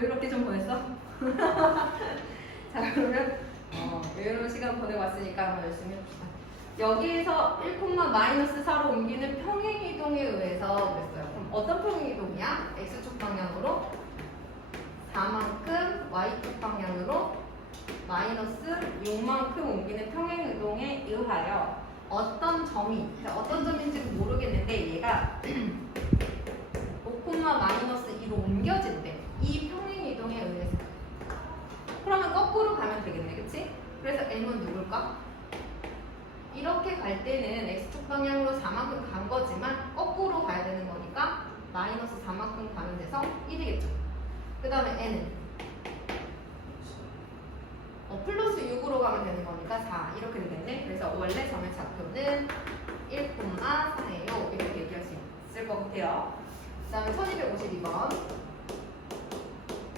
여유롭게 좀 보냈어? 자, 그러면 여유로운 시간 보내봤으니까 한번 열심히 해봅시다. 여기에서 1,-4로 옮기는 평행이동에 의해서 그랬어요. 그럼 어떤 평행이동이야? X축 방향으로 4만큼, Y축 방향으로 마이너스 6만큼 옮기는 평행이동에 의하여 어떤 점인지는 모르겠는데 얘가 5,-2로 옮겨질 때 이 평행이동에 의해서 그러면 거꾸로 가면 되겠네, 그치? 그래서 M은 누굴까? 이렇게 갈 때는 X축 방향으로 4만큼 간 거지만 거꾸로 가야 되는 거니까 마이너스 4만큼 가면 돼서 1이겠죠. 그 다음에 N은 플러스 6으로 가면 되는 거니까 4 이렇게 되겠네. 그래서 원래 점의 좌표는 1,4예요. 이렇게 얘기할 수 있을 것 같아요. 그 다음에 1252번.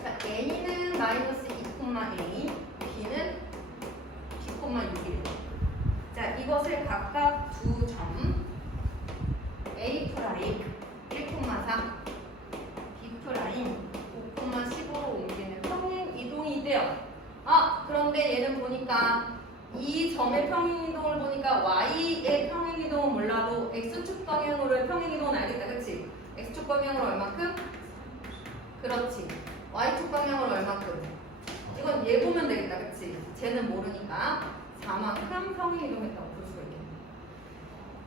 자, A는 마이너스 2,A, B는 B,6이래요. 자, 이것을 각각 두 점 A 프라임 1,4, B 프라임 5,15로 옮기는 평행 이동이 돼요. 그런데 얘는 보니까 이 점의 평행 이동을 보니까 Y의 평행 이동은 몰라도 X축 방향으로의 평행 이동은 알겠다, 그치? X축 방향으로 얼마큼? 그렇지. Y축 방향으로 얼마큼? 이건 얘 보면 되겠다, 그치? 쟤는 모르니까 4만큼 평행 이동했다고 볼 수가 있겠네.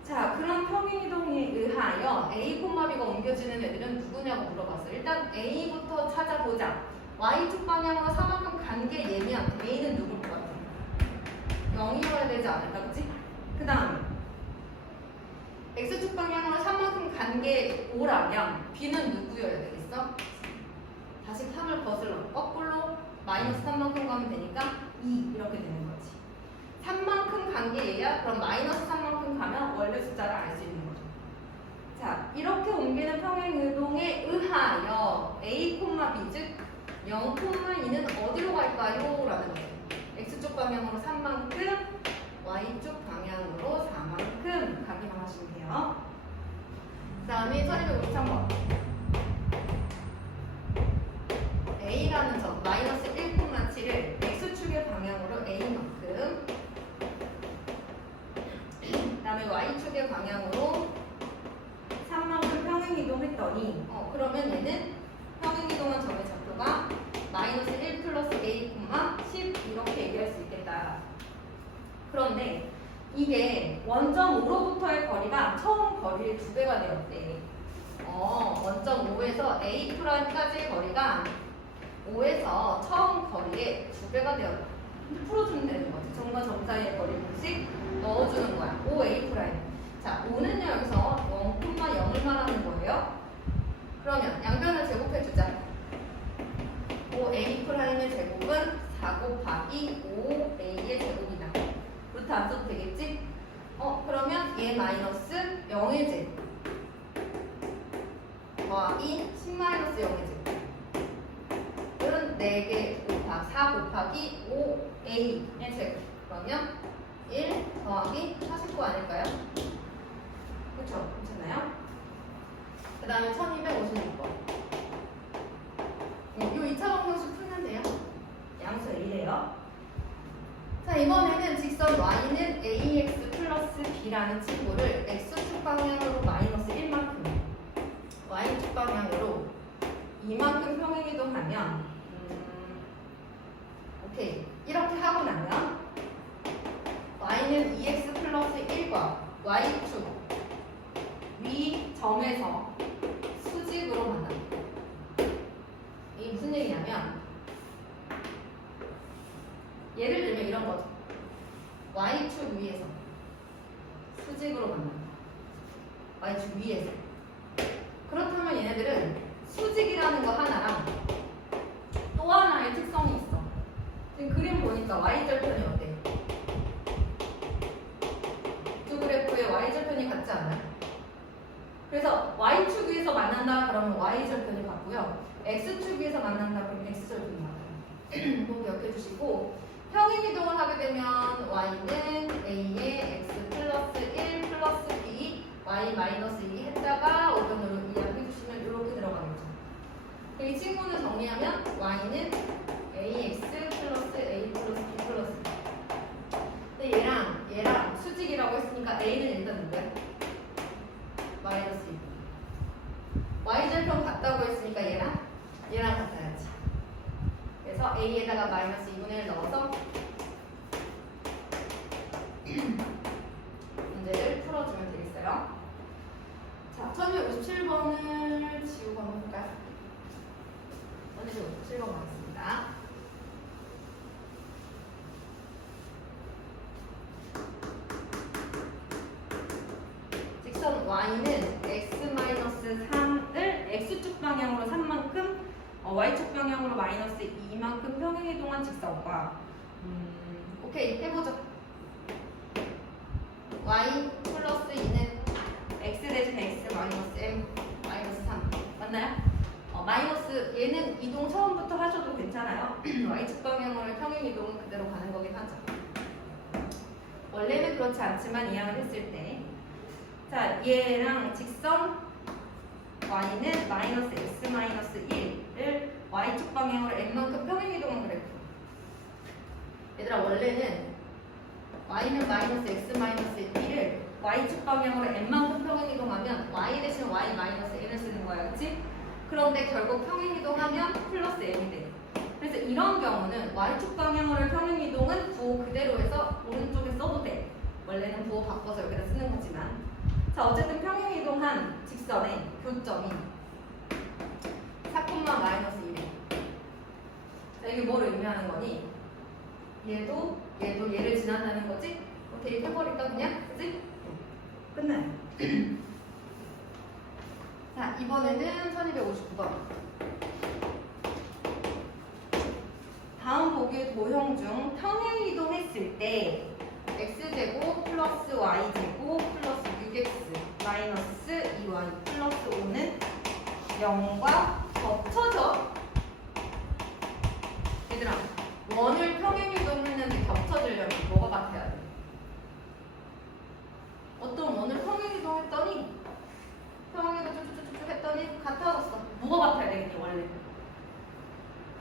자, 그런 평행 이동에 의하여 A, B가 옮겨지는 애들은 누구냐고 물어봤어요. 일단 A부터 찾아보자. Y축 방향으로 4만큼 간 게 얘면 A는 누굴 것 같아? 0이어야 되지 않을까, 그치? 그 다음에 X축 방향으로 3만큼 간 게 5라면 B는 누구여야 되겠어? 다시 3을 거슬러 거꾸로 마이너스 3만큼 가면 되니까 2 이렇게 되는 거지. 3만큼 간 게 얘야? 그럼 마이너스 3만큼 가면 원래 숫자를 알 수 있는 거죠. 자, 이렇게 옮기는 평행이동에 의하여 A, B 즉 0,2는 어디로 갈까요? 라는 거예요. X축 방향으로 3만큼, Y축 방향으로 4만큼 가기만 하시면 돼요. 그 다음에 1253번. A라는 점, 마이너스 1,7을 X축의 방향으로 A만큼, 그 다음에 Y축의 방향으로 3만큼 평행이동했더니, 그러면 얘는 평행이동한 점의 좌표가 마이너스 1 플러스 A, 10 이렇게 얘기할 수 있겠다. 그런데 이게 원점 5로부터의 거리가 처음 거리의 2배가 되었대. 원점 5에서 A 프라임까지의 거리가 5에서 처음 거리의 2배가 되었다. 풀어주면 되는 거지. 점과 점 사이의 거리 공식 넣어주는 거야. 5A 프라임. 자, 5는요 여기서 0,0을 말하는 거예요. 그러면 양변을 제곱해주자. 5A 프라임의 제곱은 4 곱하기 5A의 제곱이다. 루트 안 써도 되겠지? 그러면 얘 마이너스 0의 제곱 더하기 10 마이너스 0의 제곱은 4개 곱하기 4 곱하기 5A의 제곱. 그러면 1 더하기 49 아닐까요? 그쵸? 괜찮아요? 그 다음에 1256번. 이 2차 방정식 풀면 돼요. 양수 A래요. 자, 이번에는 직선 Y는 AX 플러스 B라는 친구를 X축 방향으로 마이너스 1만큼, Y축 방향으로 2만큼 평행이동하면, 오케이. 이렇게 하고 나면, Y는 2X 플러스 1과 Y축 위 점에서 수직으로 만납니다. 이게 무슨 얘기냐면 예를 들면 이런 거죠. Y축 위에서 수직으로 만난다. Y축 위에서. 그렇다면 얘네들은 수직이라는 거 하나랑 또 하나의 특성이 있어. 지금 그림 보니까 Y절편이 어때? 두 그래프의 Y절편이 같지 않아요? 그래서 Y축 위에서 만난다 그러면 Y절편이 같고요. X축 위에서 만난다 그러면 X절편이 같아요. 꼭 기억해 주시고 평행이동을 하게 되면 Y는 A의 X 플러스 1 플러스 B Y 마이너스 2 했다가 오변으로 이해해 주시면 이렇게 들어가겠죠. 이 친구는 정리하면 y는 ax 플러스 a 플러스 b 플러스. 근데 얘랑 수직이라고 했으니까 a는 일단 누구야? 마이너스 2. y절편 같다고 했으니까 얘랑 같아야지. 그래서 a에다가 마이너스 2분의 1 넣어서 문제를 풀어주면 되겠어요. 자, 1257번을 지우고 한번 볼까요? 1257번 가겠습니다. 직선 y는 x-3을 x축 방향으로 3만큼 y축 방향으로 마이너스 2만큼 평행이동한 직선과 오케이, 해보죠. y 플러스 2는 x 대신 x 마이너스 m 마이너스 3 맞나요? 마이너스 얘는 이동 처음부터 하셔도 괜찮아요. y축 방향으로 평행 이동은 그대로 가는 거긴 하죠. 원래는 그렇지 않지만 이항을 했을 때, 자 얘랑 직선 y는 마이너스 x 마이너스 1을 y축 방향으로 m만큼 평행 이동한 그래프. 얘들아 원래는 y는 마이너스 x 마이너스 1을 y축 방향으로 m만큼 평행 이동하면 y 대신 y 마이너스 n을 쓰는 거야, 그렇지? 그런데 결국 평행 이동하면 플러스 m이 돼. 그래서 이런 경우는 y축 방향으로 평행 이동은 부호 그대로 해서 오른쪽에 써도 돼. 원래는 부호 바꿔서 여기다 쓰는 거지만, 자 어쨌든 평행 이동한 직선의 교점이 4, 마이너스 1이. 자 이게 뭘 의미하는 거니? 얘도 얘를 지난다는 거지? 대입해버릴까 그냥? 그치? 끝나요. 자 이번에는 1259번. 다음 보기의 도형 중 평행 이동했을 때 x제곱 플러스 y제곱 플러스 6x 마이너스 2y 플러스 5는 0과 겹쳐져. 얘들아 원을 평행 이동했는데 겹쳐지려면 뭐가 같아야 돼? 어떤 원을 평행 이동했더니 평행 이동 쭉쭉쭉 했더니 같아졌어. 뭐가 같아야 되겠니 원래?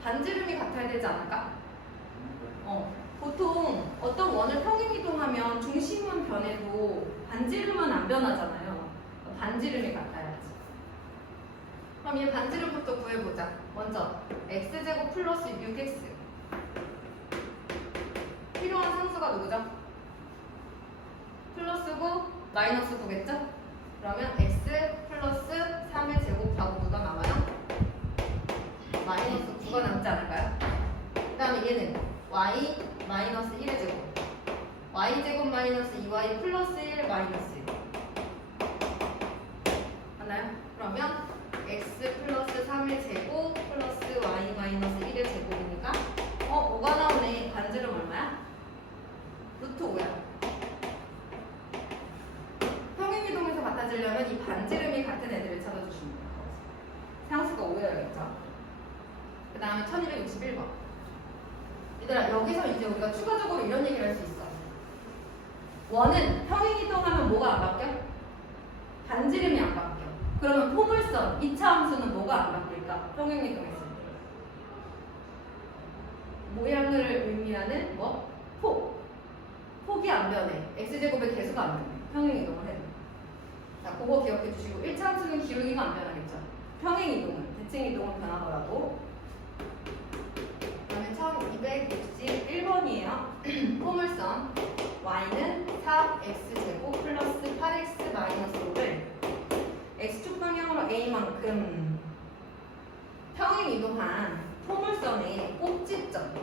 반지름이 같아야 되지 않을까? 보통 어떤 원을 평행 이동하면 중심은 변해도 반지름은 안 변하잖아요. 반지름이 같아야지. 그럼 얘 반지름부터 구해보자. 먼저 x제곱 플러스 6x 필요한 상수가 누구죠? 플러스 9, 마이너스 9겠죠? 그러면 x 플러스 3의 제곱하고 누가 남아요? 마이너스 9가 남지 않을까요? 그 다음에 얘는 y 마이너스 1의 제곱 y제곱 마이너스 2y 플러스 1 마이너스 1 맞나요? 그러면 x 플러스 3의 제곱 플러스 y 마이너스 1의 제곱이니까 5가 나오네. 반지름 얼마야? 루트 5야. 평행이동에서 같아지려면 이 반지름이 같은 애들을 찾아주시면 돼요. 상수가 5여야겠죠. 그 다음에 1261번. 얘들아 여기서 이제 우리가 추가적으로 이런 얘기를 할 수 있어. 원은 평행이동하면 뭐가 안 바뀌어? 반지름이 안 바뀌어. 그러면 포물선 2차 함수는 뭐가 안 바뀔까? 평행이동했을 때 모양을 의미하는 뭐? 폭이 안 변해. x제곱의 개수가 안 변해. 평행이동을 해도. 자, 그거 기억해 주시고 1차 함수는 기울기가 안 변하겠죠. 평행이동은, 대칭이동은 변하더라도. 그다음에 1261번이에요. 포물선 y는 4x제곱 플러스 8x 마이너스 5를 x축 방향으로 a만큼 평행이동한 포물선의 꼭지점이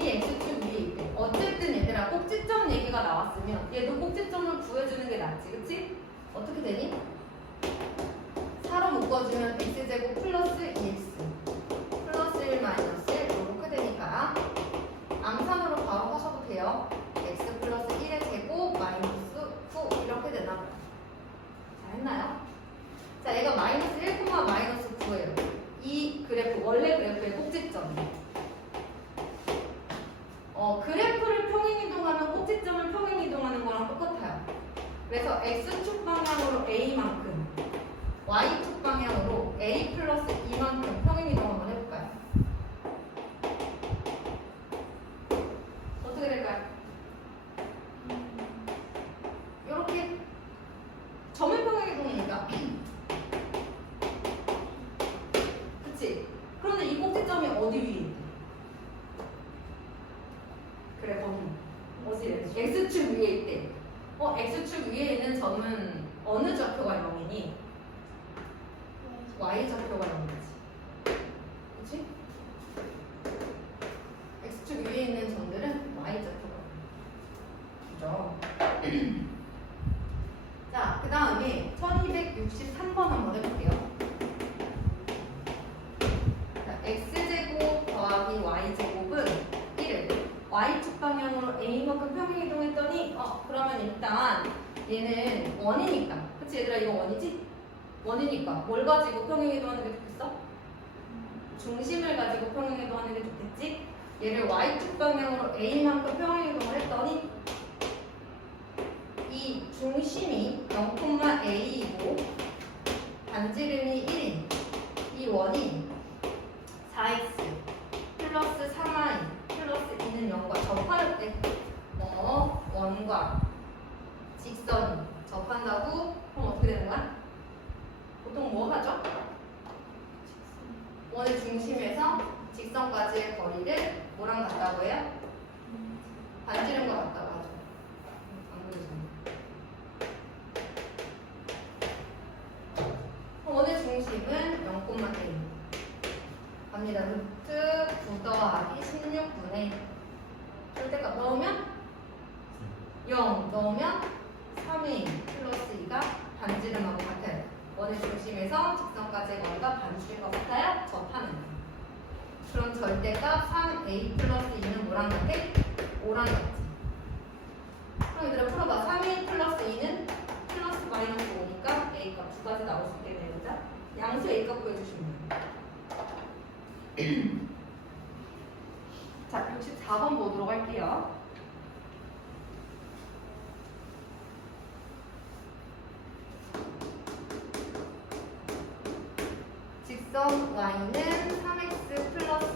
x축 위에 있대. 어쨌든 얘들아 꼭지점 얘기가 나왔으면 얘도 꼭지점을 구해주는 게 낫지, 그치? 어떻게 되니? 4로 묶어주면 x제곱 플러스 2x 플러스 1 마이너스 1 이렇게 되니까 암산으로 바로 하셔도 돼요. x 플러스 1의 제곱 마이너스 9 이렇게 되나? 자 했나요? 자 얘가 마이너스 1, 마이너스 9예요. 이 그래프 원래 그래프의 꼭지점이에요. 그래프를 평행이동하면 꼭지점을 평행이동하는 거랑 똑같아요. 그래서 x축 방향으로 a만큼 y축 방향으로 a 플러스 그치? 그런데 이 꼭지점이 어디 위에 있대? 그래, 거기. 어디? X축 위에 있대. X축 위에 있는 점은 어느 좌표가 0이니? Y좌표가 0이지. 그치? X축 위에 있는 점들은 Y좌표가 0. 그죠? 자, 그 다음에 1263번 한번 해볼게요. 자, X제곱 더하기 Y제곱은 1을 Y축 방향으로 A만큼 평행이동했더니 그러면 일단 얘는 원이니까 그치 얘들아 이거 원이지? 원이니까 뭘 가지고 평행이동하는 게 좋겠어? 중심을 가지고 평행이동하는 게 좋겠지? 얘를 Y축 방향으로 A만큼 평행이동을 했더니 이 중심이 0,A이고 반지름이 1인 이 원이 4x 플러스 3y 플러스 2는 0과 접할 때 원과 직선이 접한다고? 그럼 어떻게 되는 거야? 보통 뭐 하죠? 원의 중심에서 직선까지의 거리를 뭐랑 같다고 해요? 반지름과 같다고 하죠. 안 그러죠? 원의 중심은 0,A 갑니다. 루트 9 더하기 16분의 절대값 넣으면 0 넣으면 3A 플러스 2가 반지름하고 같아요. 원의 중심에서 직선까지의 거리가 반지름과 같아야 접하는 거예요. 그럼 절대값 3A 플러스 2는 뭐랑 같아? 5랑 같지. 그럼 얘들아 풀어봐. 3A 플러스 2는 플러스 마이너스 5니까 A값 두 가지 나올 수 있겠네요. 그죠? 양수 A값 구해주시면 돼요. 자, 64번 보도록 할게요. 직선 y는 3x 플러스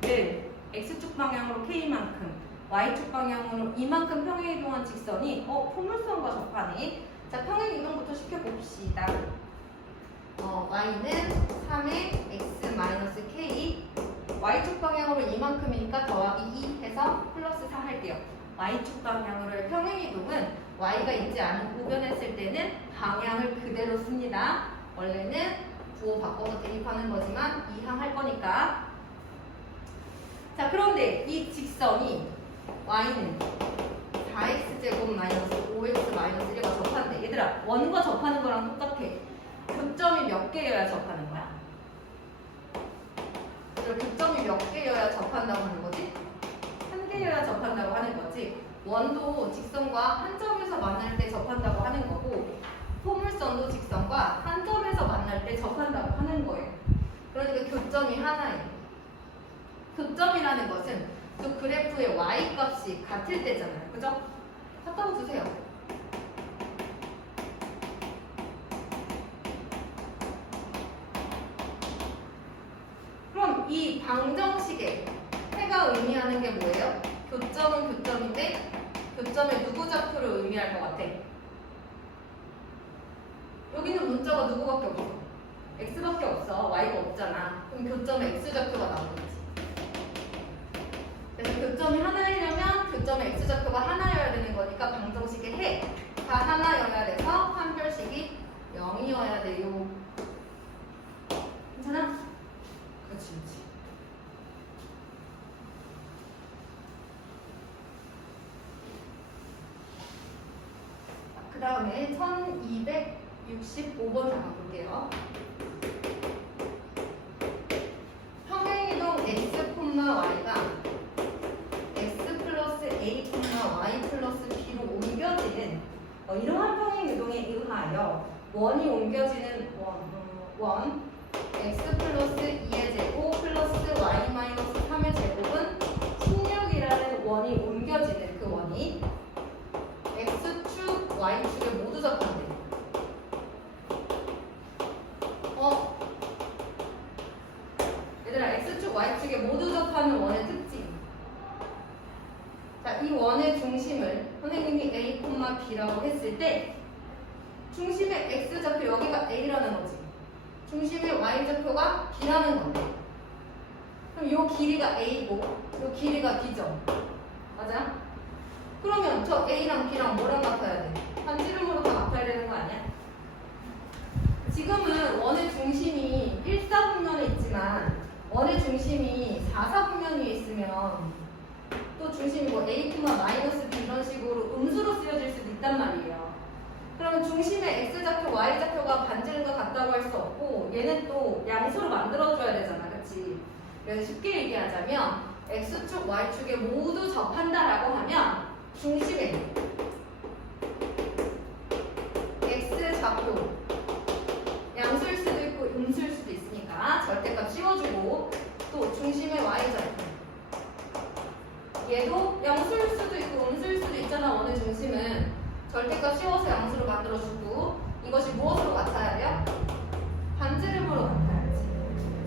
2를 x축 방향으로 k만큼 y축 방향으로 이만큼 평행이동한 직선이 포물선과 접하네. 자, 평행이동부터 시켜봅시다. y는 3의 x 마이너스 k y축 방향으로 이만큼이니까 더하기 2 해서 플러스 4 할게요. y축 방향으로의 평행이동은 y가 있지 않은 우변했을 때는 방향을 그대로 씁니다. 원래는 부호 바꿔서 대입하는 거지만 이항할 거니까. 자, 그런데 이 직선이 y는 4x제곱 마이너스 5x 마이너스 1과 접하는데 얘들아 원과 접하는 거랑 똑같아. 교점이 몇 개여야 접하는 거야? 교점이 몇 개여야 접한다고 하는 거지? 한 개여야 접한다고 하는 거지. 원도 직선과 한 점에서 만날 때 접한다고 하는 거고 포물선도 직선과 한 점에서 만날 때 접한다고 하는 거예요. 그러니까 교점이 하나예요. 교점이라는 것은 그 그래프의 y값이 같을 때잖아요. 그죠? 갖다 주세요. 그럼 이 방정식의 해가 의미하는 게 뭐예요? 교점은 교점인데 교점의 누구 좌표를 의미할 것 같아? 여기는 문자가 누구밖에 없어? x밖에 없어. y가 없잖아. 그럼 교점의 x좌표가 나오는 거지. 그래서 교점이 하나이려면 교점의 x좌표가 하나여야 되는 거니까 방정식의 해가 하나여야 돼서 판별식이 0이어야 돼요. 괜찮아? 그렇지, 그렇지. 그 다음에 1265번 잡아볼게요. 평행이동 x, y가 x 플러스 a, y 플러스 b로 옮겨지는 이러한 평행이동에 의하여 원이 옮겨지는 원 x 플러스 2의 제곱 플러스 y 마이너스 3의 제곱은 16이라는 원이 옮겨지는 그 원이 x축, y축에 모두 접한대. 얘들아 x축, y축에 모두 접하는 원의 특징. 자, 이 원의 중심을 선생님이 a, b라고 했을 때 중심의 x좌표 여기가 a라는 거지. 중심의 y좌표가 b라는 건데 그럼 요 길이가 a고 요 길이가 b죠. 맞아? 그러면 저 a랑 b랑 뭐랑 같아야 돼? 반지름으로 다 같아야 되는 거 아니야? 지금은 원의 중심이 1사분면에 있지만 원의 중심이 4사분면 위에 있으면 또 중심이 뭐 a, 마이너스 b 이런 식으로 음수로 쓰여질 수도 있단 말이에요. 그러면 중심의 x좌표, y좌표가 반지름과 같다고 할 수 없고 얘는 또 양수로 만들어줘야 되잖아. 그치? 그래서 쉽게 얘기하자면 x축, y축에 모두 접한다라고 하면 중심에 x좌표 양수일 수도 있고 음수일 수도 있으니까 절대값 씌워주고 또 중심의 y좌표 얘도 양수일 수도 있고 음수일 수도 있잖아. 원의 중심은 절대값 씌워서 양수로 만들어주고 이것이 무엇으로 같아야 돼요? 반지름으로 같아야지.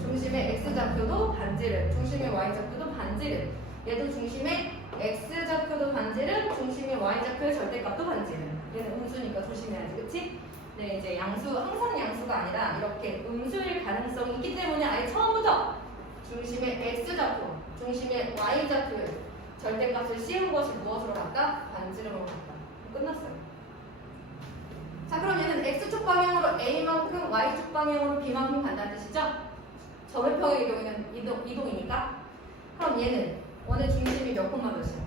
중심의 x좌표도 반지름, 중심의 y좌표도 반지름. 얘도 중심의 x좌표도 반지름, 중심의 y좌표의 절대값도 반지름. 얘는 음수니까 조심해야지, 그치? 네, 이제 양수, 항상 양수가 아니라 이렇게 음수일 가능성이 있기 때문에 아예 처음부터 중심의 x좌표, 중심의 y좌표의 절대값을 씌운 것이 무엇으로 같다? 반지름으로 같다. 끝났어요. 자, 그럼 얘는 x축 방향으로 a만큼 y축 방향으로 b만큼 간다는 뜻이죠? 점의평의 경우에는 이동이니까. 그럼 얘는 원의 중심이 몇 콤마 몇이야?